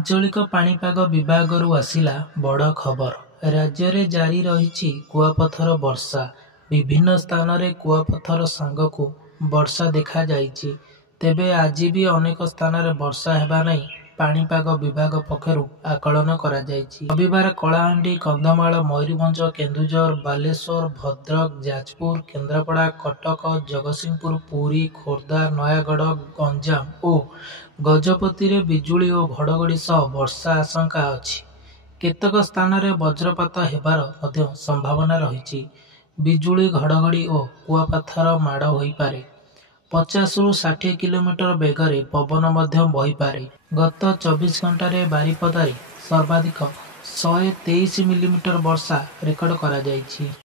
आंचलिक पाणीपाग विभागरू आसिला बड़ खबर। राज्य में जारी रही कुआपथर वर्षा। विभिन्न स्थान में कुआपथर सांगकु वर्षा देखा जाइछि। तेबे आज भी अनेक स्थान में वर्षा हेबा नहीं पाणीपाग विभाग पक्षरु आकलन करा जाइछि। रविवार कलाहांडी, कंधमाल, मयूरभंज, केन्दुझर, बालेश्वर, भद्रक, जाजपुर, केन्द्रापड़ा, कटक, जगतसिंहपुर, पुरी, खोर्धा, नयागढ़, गंजाम और गजपति रे बिजुली और घड़घड़ी सह वर्षा आशंका अछि। केतक स्थान में वज्रपात हेबार मध्य संभावना रही। बिजुली, घड़घड़ी और कुआपथर माड़ होई पारे। 50 ରୁ 60 किलोमीटर बेगरे पवन मध्य बही पारे। गत 24 घंटे बारिपदारे सर्वाधिक 123 मिलीमीटर वर्षा रेकर्ड करा जाइछि।